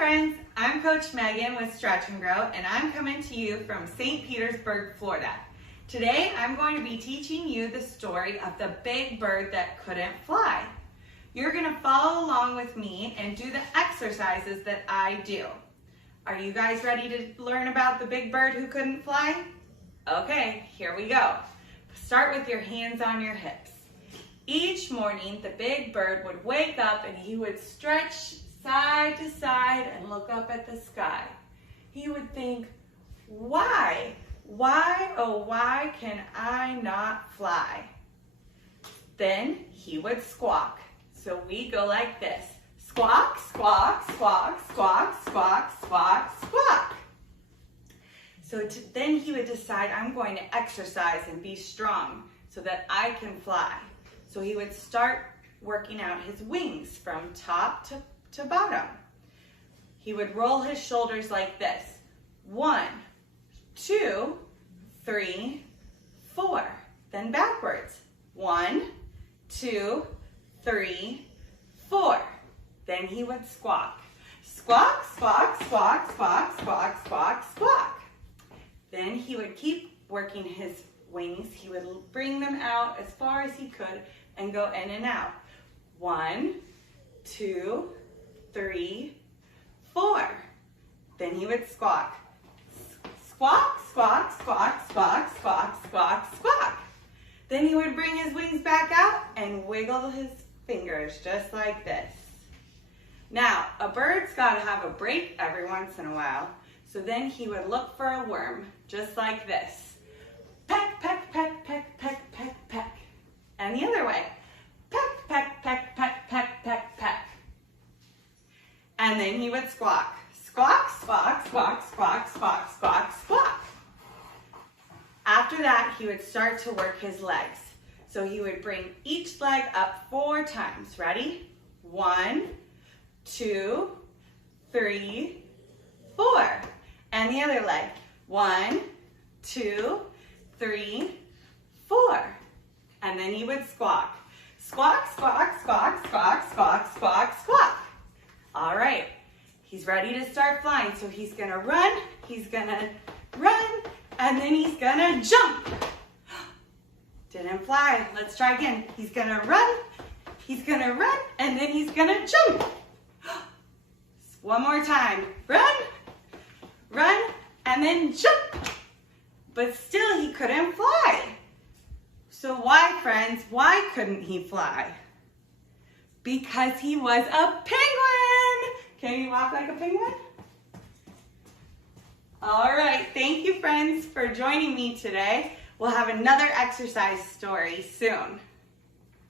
friends, I'm Coach Megan with Stretch and Grow, and I'm coming to you from St. Petersburg, Florida. Today, I'm going to be teaching you the story of the big bird that couldn't fly. You're going to follow along with me and do the exercises that I do. Are you guys ready to learn about the big bird who couldn't fly? Okay, here we go. Start with your hands on your hips. Each morning, the big bird would wake up and he would stretch side to side and look up at the sky. He would think, why, oh why can I not fly? Then he would squawk. So we go like this. Squawk, squawk, squawk, squawk, squawk, squawk, squawk. So then he would decide, I'm going to exercise and be strong so that I can fly. So he would start working out his wings from top to bottom. He would roll his shoulders like this. 1, 2, 3, 4. Then backwards. 1, 2, 3, 4. Then he would squawk. Squawk, squawk, squawk, squawk, squawk, squawk, squawk. Then he would keep working his wings. He would bring them out as far as he could and go in and out. 1, 2, 3, 4. Then he would squawk. Squawk, squawk, squawk, squawk, squawk, squawk, squawk. Then he would bring his wings back out and wiggle his fingers just like this. Now, a bird's got to have a break every once in a while. So then he would look for a worm just like this. Peck, peck, peck, peck, peck, peck, peck. And the other way. Peck, peck, peck, peck, peck, peck, peck. And then he would squawk. Squawk, squawk, squawk, squawk, squawk, squawk, squawk. After that, he would start to work his legs. So he would bring each leg up 4 times. Ready? 1, 2, 3, 4. And the other leg. 1, 2, 3, 4. And then he would squawk. Squawk, squawk, squawk, squawk, squawk, squawk, squawk. All right, he's ready to start flying. So he's gonna run, and then he's gonna jump. Didn't fly, let's try again. He's gonna run, and then he's gonna jump. One more time, run, and then jump. But still he couldn't fly. So why, friends, why couldn't he fly? Because he was a penguin. Can you walk like a penguin? All right, thank you, friends, for joining me today. We'll have another exercise story soon.